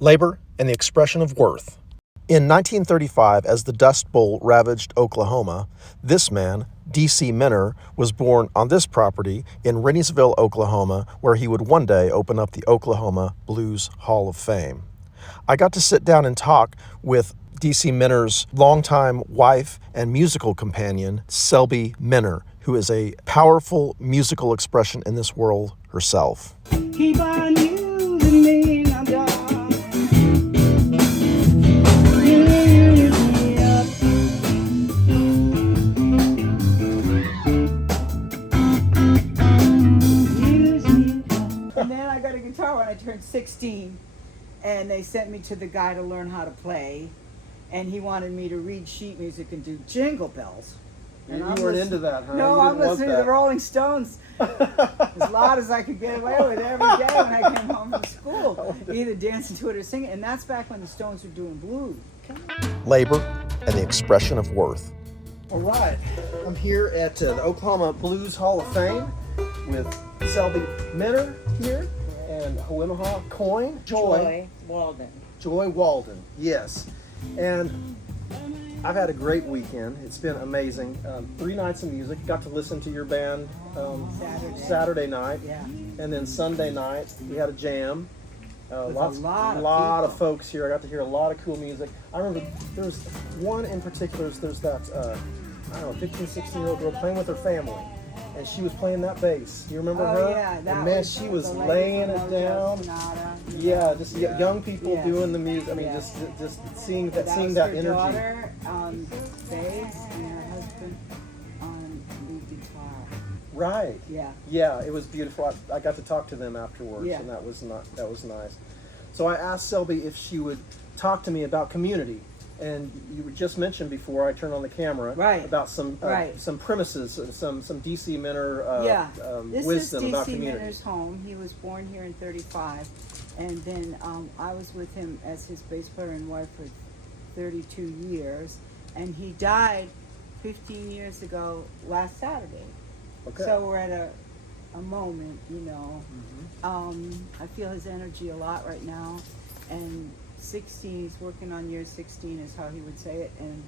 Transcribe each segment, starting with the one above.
Labor and the Expression of Worth. In 1935, as the Dust Bowl ravaged Oklahoma, this man, D.C. Minner, was born on this property in Rentiesville, Oklahoma, where he would one day open up the Oklahoma Blues Hall of Fame. I got to sit down and talk with D.C. Minner's longtime wife and musical companion, Selby Minner, who is a powerful musical expression in this world herself. Keep on using me now, darling. Use me up. Use me up. And then I got a guitar when I turned 16, and they sent me to the guy to learn how to play, and he wanted me to read sheet music and do Jingle Bells. And you weren't into that, huh? No, I'm listening to the Rolling Stones as loud as I could get away with every day when I came home from school. Either dancing to it or singing. And that's back when the Stones were doing blues. Labor and the Expression of Worth. All right, I'm here at the Oklahoma Blues Hall of Fame with Selby Minner here and Howimaha Coyne. Joy Walden. Joy Walden, yes. And I've had a great weekend. It's been amazing. 3 nights of music. Got to listen to your band Saturday night. Yeah. And then Sunday night, we had a jam. With Lots, a lot of lot of people. folks here. I got to hear a lot of cool music. I remember there's one in particular. There's that, I don't know, 15, 16-year-old girl playing with her family. And she was playing that bass. You remember her? Oh, yeah. And man, she was the lady laying from it Mojo down. Sonata. Yeah, just young people Yeah. doing the music. I mean, Yeah. just seeing that was that her energy. daughter on bass and her husband on lead guitar. Right. Yeah. Yeah, it was beautiful. I got to talk to them afterwards, Yeah. and that was nice. So I asked Selby if she would talk to me about community, and you were just mentioned before I turned on the camera Right. about some Right. some premises, some DC Minner This wisdom is about D.C. community. Minner's home. He was born here in 35, and then I was with him as his bass player and wife for 32 years, and he died 15 years ago last Saturday. Okay. So we're at a moment, you know. Mhm. I feel his energy a lot right now, and 16, he's working on year 16 is how he would say it, and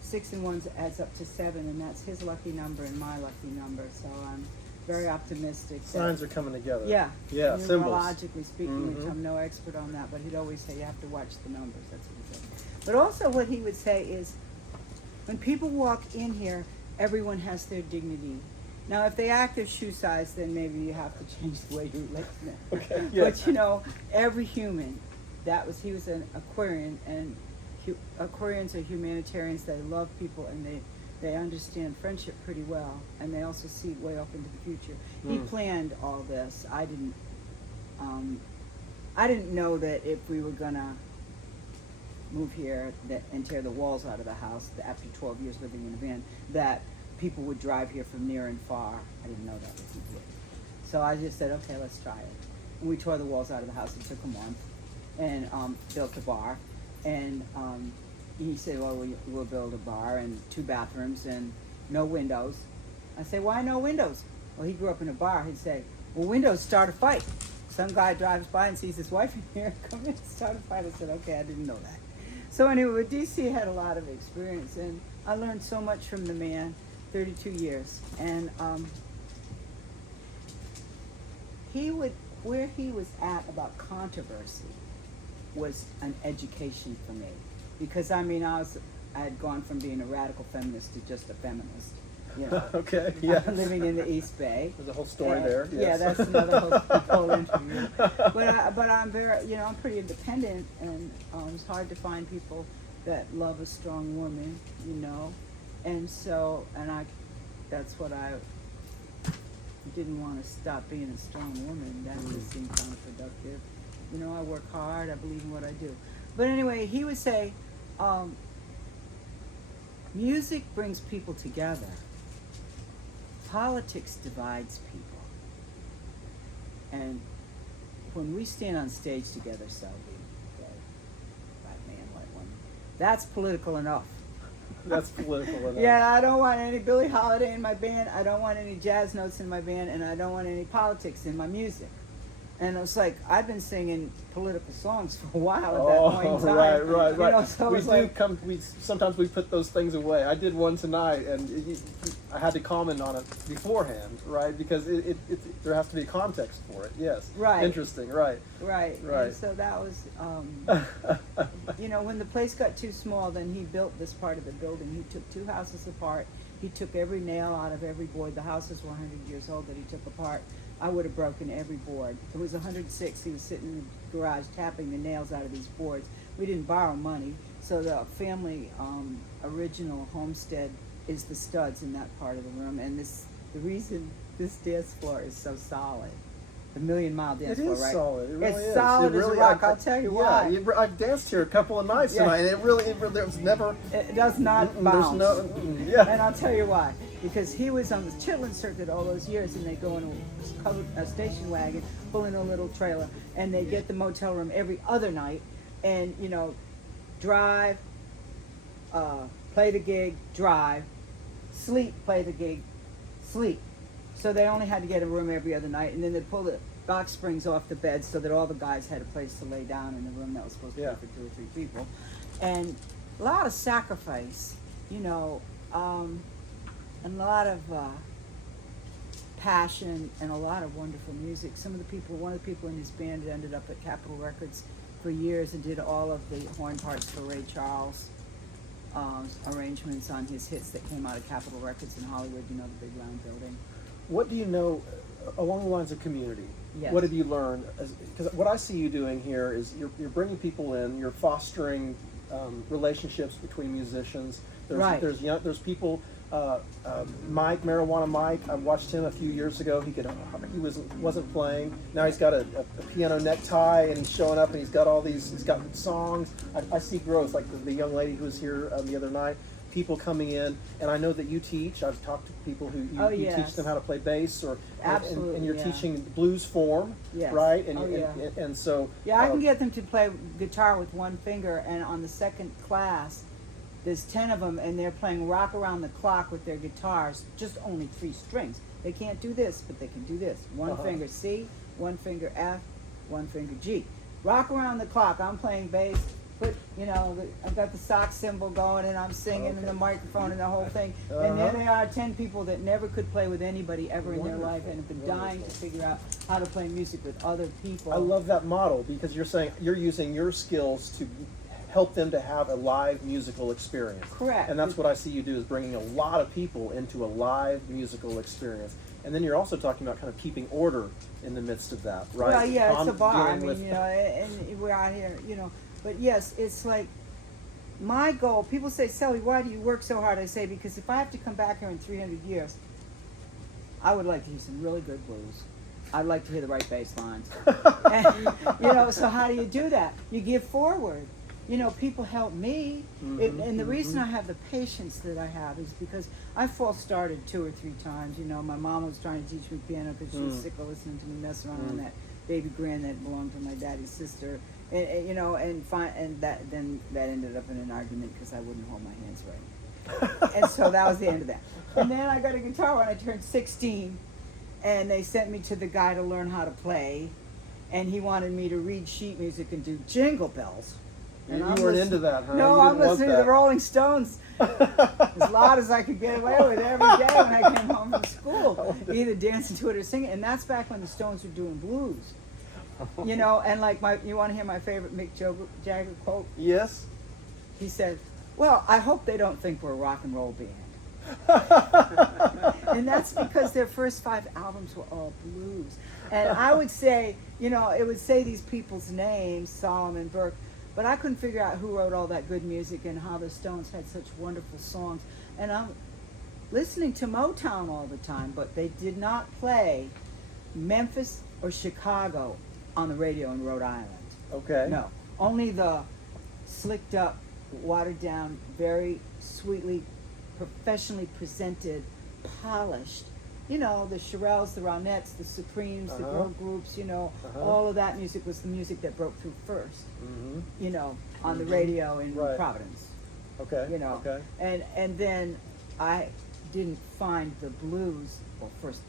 6 and 1 adds up to 7, and that's his lucky number and my lucky number, so I'm very optimistic. that- Signs are coming together. Yeah. Yeah, symbols. Numerologically speaking, which Mhm. I'm no expert on that, but he'd always say you have to watch the numbers, that's what he said. But also what he would say is, when people walk in here, everyone has their dignity. Now, if they act their shoe size, then maybe you have to change the way you relate to them. Okay, yeah. But you know, every human, he was an Aquarian, and Aquarians are humanitarians. They love people, and they understand friendship pretty well, and they also see way up into the future. He planned all this. I didn't know that if we were gonna move here and tear the walls out of the house after 12 years living in a van, that people would drive here from near and far. I didn't know that was it. So I just said, okay, let's try it. And we tore the walls out of the house. It took a month, and built a bar. And he said, well, we'll build a bar and 2 bathrooms and no windows. I say, why no windows? Well, he grew up in a bar. He'd say, well, windows start a fight. Some guy drives by and sees his wife in here, come in and start a fight. I said, okay, I didn't know that. So anyway, DC had a lot of experience, and I learned so much from the man, 32 years. And where he was at about controversy was an education for me. Because I mean, I had gone from being a radical feminist to just a feminist. You know, Okay, yeah. living in the East Bay. There's a whole story And- there. Yeah, Yes. that's another whole interview. But I'm very, you know, I'm pretty independent, and it's hard to find people that love a strong woman, you know, and so, that's what I didn't want to stop being a strong woman. That just seemed counterproductive. You know, I work hard. I believe in what I do. But anyway, he would say, music brings people together. Politics divides people. And when we stand on stage together, Selby, okay, black man, white woman, that's political enough. That's political enough. Yeah, I don't want any Billie Holiday in my band. I don't want any jazz notes in my band, and I don't want any politics in my music. And it's like, I've been singing political songs for a while at that point in time. Right. You know, so we it's do like, come. Sometimes we put those things away. I did one tonight, and I had to comment on it beforehand, right? Because there has to be context for it. Yes. Right. Interesting. Right. Right. Right. And so that was, you know, when the place got too small, then he built this part of the building. He took 2 houses apart. He took every nail out of every board. The houses were 100 years old that he took apart. I would have broken every board. It was 106. He was sitting in the garage tapping the nails out of these boards. We didn't borrow money, so the family original homestead is the studs in that part of the room. And the reason this dance floor is so solid, the Million Mile dance floor, right? It is solid. It really it's is. solid It really, as rock. I'll tell you why. Yeah, I've danced here a couple of nights Yeah. tonight, and it really there's never. It does not There's bounce. no. Yeah. And I'll tell you why. Because he was on the Chitlin circuit all those years, and they go in a station wagon, pull in a little trailer, and they get the motel room every other night, and, you know, drive, play the gig, drive, sleep, play the gig, sleep. So they only had to get a room every other night, and then they'd pull the box springs off the bed so that all the guys had a place to lay down in the room that was supposed to be for 2 or 3 people. And a lot of sacrifice, you know, and a lot of passion and a lot of wonderful music. One of the people in his band ended up at Capitol Records for years and did all of the horn parts for Ray Charles, arrangements on his hits that came out of Capitol Records in Hollywood, you know, the big round building. What do you know along the lines of community? Yes. What have you learned? Because what I see you doing here is you're bringing people in, you're fostering relationships between musicians. There's people. Mike, Marijuana Mike, I watched him a few years ago. He wasn't playing. Now he's got a piano necktie, and he's showing up, and he's got songs. I see growth, like the young lady who was here the other night. People coming in, and I know that you teach. I've talked to people who you teach them how to play bass, Absolutely, and you're teaching blues form, right? And so I can get them to play guitar with one finger, and on the second class, there's 10 of them, and they're playing rock around the clock with their guitars, just only 3 strings. They can't do this, but they can do this. One finger C, one finger F, one finger G. Rock around the clock. I'm playing bass. I've got the sock cymbal going, and I'm singing in the microphone and the whole thing. And there they are, 10 people that never could play with anybody ever in their life, and have been dying to figure out how to play music with other people. I love that model, because you're saying you're using your skills to help them to have a live musical experience. Correct. And that's what I see you do, is bringing a lot of people into a live musical experience. And then you're also talking about kind of keeping order in the midst of that, right? Well, yeah, it's a bar. I mean, and we're out here, But yes, it's like my goal. People say, Selby, why do you work so hard? I say, because if I have to come back here in 300 years, I would like to hear some really good blues. I'd like to hear the right bass lines. And, so how do you do that? You give forward. People help me. And the reason I have the patience that I have is because I false started 2 or 3 times. My mom was trying to teach me piano because she was sick of listening to me mess around on that baby grand that belonged to my daddy's sister. And that ended up in an argument because I wouldn't hold my hands right. And so that was the end of that. And then I got a guitar when I turned 16, and they sent me to the guy to learn how to play, and he wanted me to read sheet music and do Jingle Bells. And you weren't into that, huh? No, I'm listening to the Rolling Stones as loud as I could get away with every day when I came home from school, either dancing to it or singing. And that's back when the Stones were doing blues. And like you want to hear my favorite Mick Jagger quote? Yes. He said, "Well, I hope they don't think we're a rock and roll band." And that's because their first 5 albums were all blues. And I would say, it would say these people's names, Solomon Burke, but I couldn't figure out who wrote all that good music and how the Stones had such wonderful songs. And I'm listening to Motown all the time, but they did not play Memphis or Chicago on the radio in Rhode Island. Okay. No. Only the slicked up, watered down, very sweetly, professionally presented, polished, the Shirelles, the Ronettes, the Supremes, the girl groups, all of that music was the music that broke through first, on the radio in Providence. Okay. Okay. And then I didn't find the blues. Well, first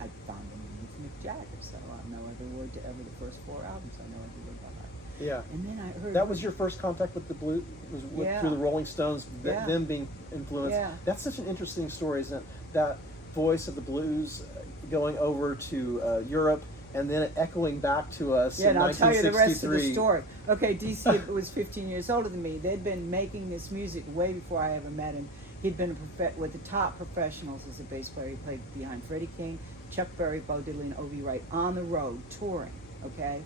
I found them with Mick Jagger, so I know every word to every the first 4 albums. I know every word by heart. Yeah. And then I heard That was your first contact with the blues, was Yeah. through the Rolling Stones, Yeah. them being influenced. Yeah. That's such an interesting story, isn't it? That voice of the blues going over to Europe and then it echoing back to us Yeah, in and I'll tell you the rest of the 1963. story. Okay, DC was 15 years older than me. They'd been making this music way before I ever met him. He'd been with the top professionals as a bass player. He played behind Freddie King, Chuck Berry, Bo Diddley, and O.B. Wright on the road touring. Okay,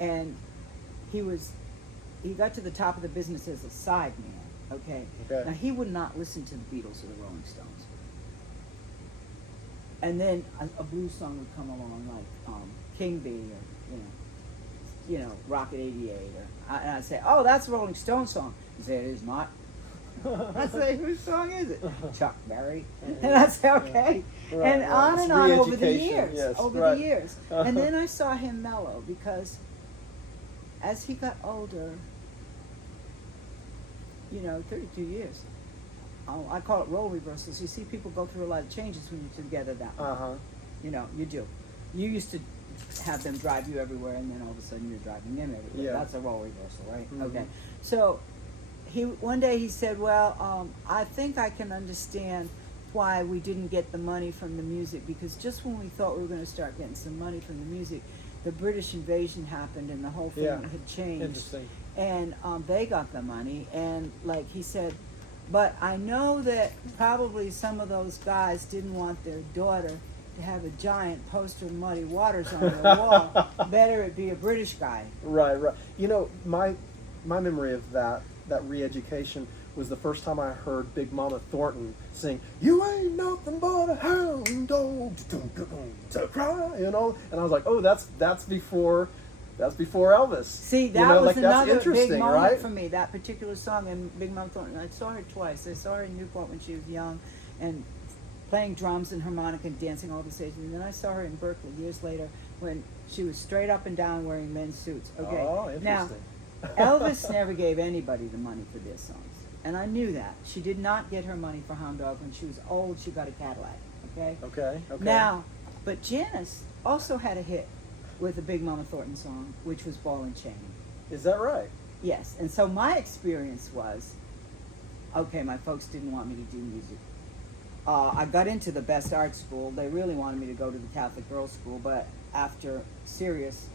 and he got to the top of the business as a sideman. Okay, now he would not listen to the Beatles or the Rolling Stones. And then a blues song would come along like King Bee or Rocket 88 and I'd say, oh, that's a Rolling Stone song. He'd say, it is not. I'd say, whose song is it? Chuck Berry. And I'd say, okay. Right, and right. on It's and on over the re-education, years. yes, over right. the years. And then I saw him mellow because as he got older, 32 years. I call it role reversals. You see people go through a lot of changes when you're together that way. You do. You used to have them drive you everywhere, and then all of a sudden you're driving them everywhere. Yeah. That's a role reversal, right? Mm-hmm. Okay. So one day he said, well, I think I can understand why we didn't get the money from the music, because just when we thought we were going to start getting some money from the music, the British invasion happened and the whole thing had changed. Interesting. And they got the money, and like he said, but I know that probably some of those guys didn't want their daughter to have a giant poster of Muddy Waters on their wall. Better it be a British guy. Right. My memory of that re-education was the first time I heard Big Mama Thornton sing, "You ain't nothing but a hound dog to cry," and I was like, oh, that's before Elvis. See, that was another big moment right? for me, that particular song. And Big Mama Thornton, I saw her twice. I saw her in Newport when she was young and playing drums and harmonica and dancing all the stages. And then I saw her in Berkeley years later when she was straight up and down wearing men's suits. Okay. Oh, interesting. Now, Elvis never gave anybody the money for their songs. And I knew that. She did not get her money for Hound Dog. When she was old, she got a Cadillac. Okay? Okay. Now, but Janice also had a hit with a Big Mama Thornton song, which was Ball and Chain. Is that right? Yes. And so my experience was, okay, my folks didn't want me to do music. I got into the best art school. They really wanted me to go to the Catholic girls' school, but after serious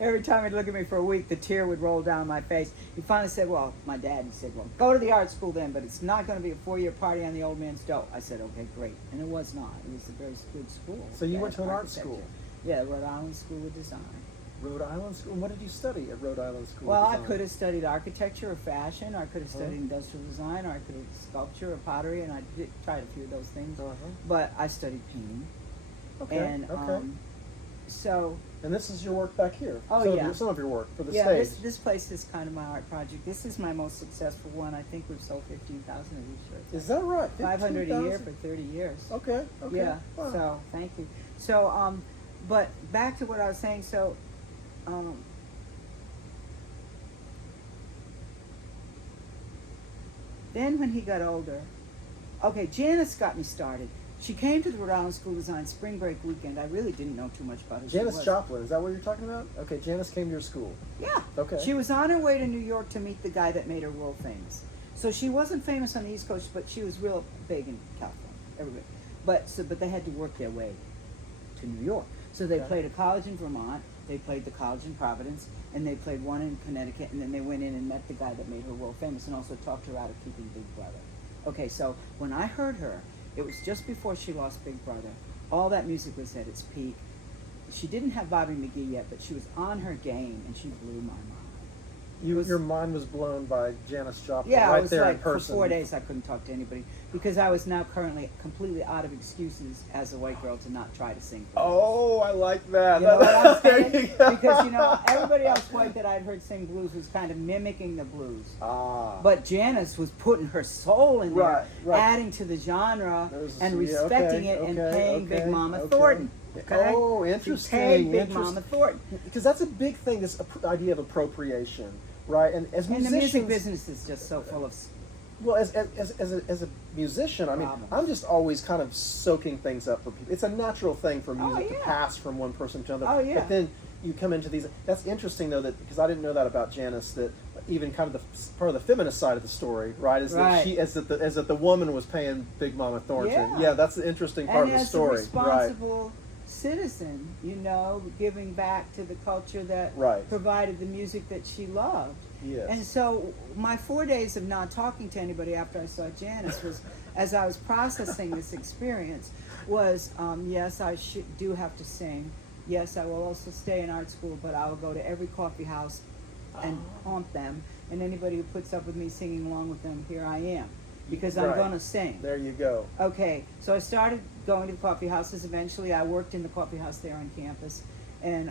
every time he'd look at me for a week, the tear would roll down my face. He finally said, my dad, he said, go to the art school then, but it's not going to be a 4-year party on the old man's dough. I said, okay, great. And it was not. It was a very good school. So you went to an art school? Yeah, Rhode Island School of Design. Rhode Island School? What did you study at Rhode Island School Well, of I Design? could have studied architecture or fashion, or I could have studied industrial design, or I could have sculpture or pottery, and I did tried a few of those things. But I studied painting. Okay. And so. And this is your work back here. Oh, yeah. Some of your work for the Yeah, stage. this place is kind of my art project. This is my most successful one. I think we've sold 15,000 of these shirts. Is that right? 500 a year 15,000? for 30 years. Okay. Yeah. Wow. So thank you. So but back to what I was saying. So then when he got older, okay, Janice got me started. She came to the Rhode Island School of Design spring break weekend. I really didn't know too much about her. Janice Joplin, is that what you're talking about? Okay, Janice came to your school. Yeah. Okay. She was on her way to New York to meet the guy that made her world famous. So she wasn't famous on the East Coast, but she was real big in California. Everybody. But they had to work their way to New York. So they played a college in Vermont, they played the college in Providence, and they played one in Connecticut, and then they went in and met the guy that made her world famous and also talked her out of keeping Big Brother. Okay, so when I heard her, it was just before she lost Big Brother. All that music was at its peak. She didn't have Bobby McGee yet, but she was on her game, and she blew my mind. Your mind was blown by Janice Joplin Yeah, right it was there like in person. for 4 days I couldn't talk to anybody because I was now currently completely out of excuses as a white girl to not try to sing. Blues. Oh, I like that. You know what I'm There saying? you go. Because everybody else white that I'd heard sing blues was kind of mimicking the blues. But Janice was putting her soul in there, Right. adding to the genre and yeah, respecting it and paying Big Mama Thornton. Okay? Oh, interesting. She paid Big Mama Thornton. Because that's a big thing, this idea of appropriation, right? And as And musicians, the music business is just so full of Well, as a musician, I mean, Problems. I'm just always kind of soaking things up for people. It's a natural thing for music to yeah. pass from one person to another. Oh, yeah. But then you come into these. That's interesting, though, that because I didn't know that about Janice. That even kind of the part of the feminist side of the story, right, is that Right. she, as that the woman was paying Big Mama Thornton. Yeah. That's the interesting part And of the as story, a responsible citizen, giving back to the culture that Right. provided the music that she loved. Yes. And so my 4 days of not talking to anybody after I saw Janice was, as I was processing this experience, was yes, I do have to sing. Yes, I will also stay in art school, but I will go to every coffee house and haunt them. And anybody who puts up with me singing along with them, here I am, because I'm Right. going to sing. There you go. Okay, so I started going to the coffee houses. Eventually, I worked in the coffee house there on campus, and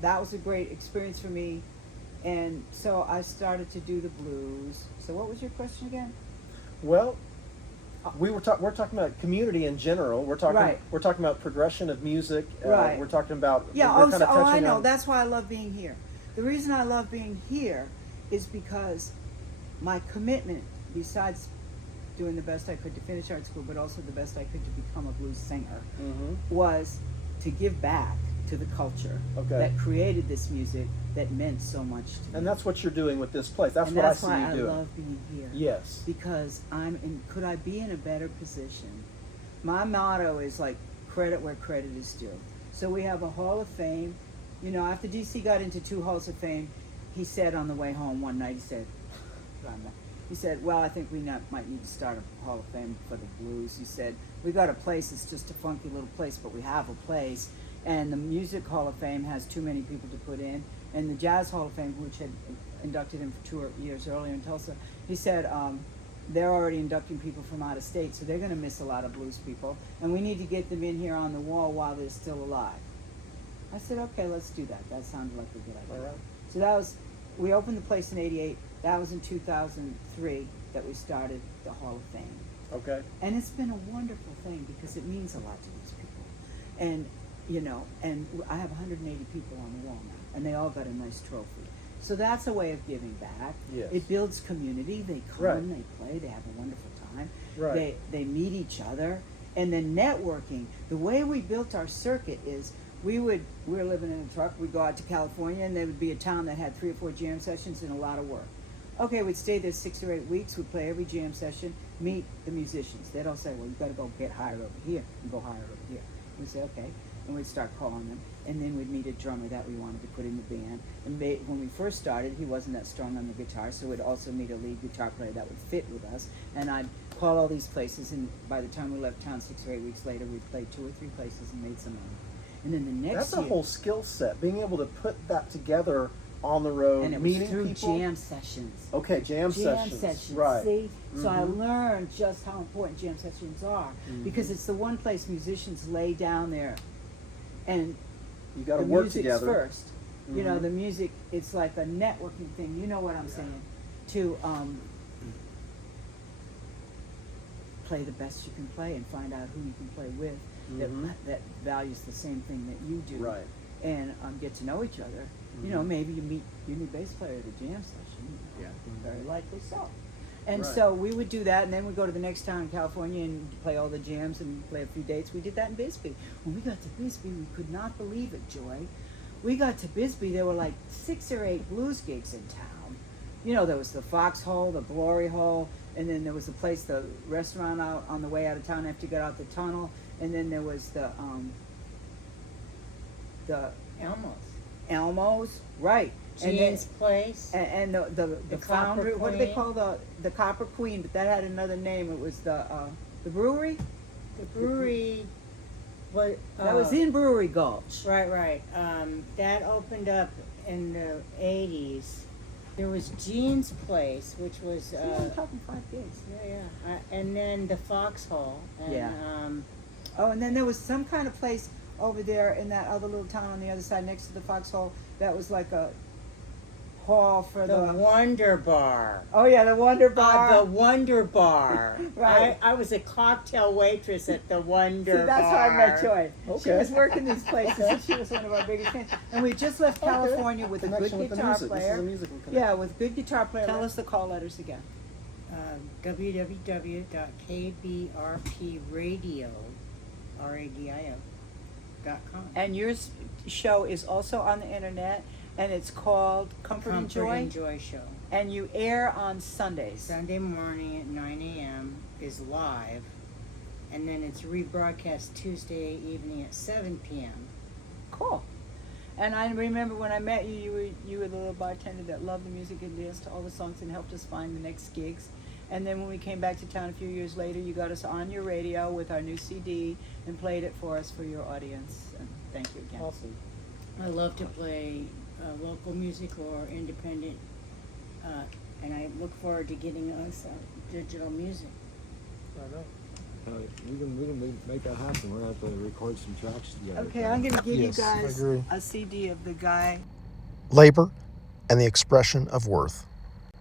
that was a great experience for me. And so I started to do the blues. So what was your question again? Well, we're talking about community in general. We're talking Right. we're talking about progression of music. Right. We're talking about Yeah. We're Oh, kind of I touching know. on- That's why I love being here. The reason I love being here is because my commitment, besides doing the best I could to finish art school, but also the best I could to become a blues singer, Mhm. was to give back to the culture Okay. that created this music that meant so much to me. And that's what you're doing with this place. That's And what that's I see why you I doing. love being here. Yes. Because could I be in a better position? My motto is like credit where credit is due. So we have a Hall of Fame. After DC got into 2 Halls of Fame, he said on the way home one night, he said, well, I think we might need to start a Hall of Fame for the blues. He said, we got a place, it's just a funky little place, but we have a place. And the Music Hall of Fame has too many people to put in. And the Jazz Hall of Fame, which had inducted him for 2 years earlier in Tulsa, he said, they're already inducting people from out of state, so they're going to miss a lot of blues people. And we need to get them in here on the wall while they're still alive. I said, okay, let's do that. That sounded like a good idea. All right. So we opened the place in '88. That was in 2003 that we started the Hall of Fame. Okay. And it's been a wonderful thing because it means a lot to these people. And, and I have 180 people on the wall now, and they all got a nice trophy. So that's a way of giving back. Yes. It builds community. They come, Right. they play, they have a wonderful time. Right. They meet each other. And then networking. The way we built our circuit is we were living in a truck, we'd go out to California, and there would be a town that had 3 or 4 jam sessions and a lot of work. Okay, we'd stay there 6 or 8 weeks, we'd play every jam session, meet the musicians. They'd all say, well, you gotta go get hired over here, and go hired over here. We'd say, okay, and we'd start calling them, and then we'd meet a drummer that we wanted to put in the band. And when we first started, he wasn't that strong on the guitar, so we'd also meet a lead guitar player that would fit with us. And I'd call all these places, and by the time we left town 6 or 8 weeks later, we'd played 2 or 3 places and made some money. And then the next That's a year, whole skill set. Being able to put that together on the road, and it was meeting through people. jam sessions. Okay, jam sessions. Right. See? So I Mhm. learned just how important jam sessions are because it's the one place musicians lay down there and You got to the work music's together. first. Mhm. The music, it's like a networking thing. You know what I'm saying? To play the best you can play and find out who you can play with Mhm. that values the same thing that you do. Right. And get to know each other. Mhm. Maybe you meet your new bass player at a jam session. Yeah. Very likely so. And Right. so we would do that, and then we'd go to the next town in California and play all the jams and play a few dates. We did that in Bisbee. When we got to Bisbee, we could not believe it, Joy. We got to Bisbee, there were like 6 or 8 blues gigs in town. There was the Foxhole, the Glory Hole, and then there was the place, the restaurant out on the way out of town after you got out the tunnel, and then there was the Elmo's, right. And then- Jean's Place. and the The foundry, Copper what do they Queen. call the Copper Queen? But that had another name. It was the brewery The brewery was that was in Brewery Gulch. right. That opened up in the 80s. There was Jean's Place, which was I'm talking 5 gigs. and then the Foxhole. And, Yeah. Oh, and then there was some kind of place over there in that other little town on the other side next to the Foxhole that was like a hall for The the. Wonder Bar. Oh yeah, the Wonder Bar. The Wonder Bar. Right. I was a cocktail waitress at the Wonder See, that's Bar. how I met Joy. She Okay. was working these places, and she was one of our biggest fans. And we just left California with a good Connection with the guitar music. This is player. a musical connection. Yeah, with good guitar player. Tell us the call letters again. www.kbrpradio.com. And your show is also on the internet, and it's called Comfort and Joy. and Joy Show. And you air on Sundays. Sunday morning at 9 a.m. is live, and then it's rebroadcast Tuesday evening at 7 p.m. Cool. And I remember when I met you, you were the little bartender that loved the music and danced to all the songs and helped us find the next gigs. And then when we came back to town a few years later, you got us on your radio with our new CD and played it for us for your audience. And thank you again. Awesome. I love to play local music or independent, and I look forward to getting us digital music. I know. We can make that happen. We're gonna have to record some tracks together. Okay, I'm going to give Yes, you I guys agree. a CD of the guy. Labor and the expression of worth.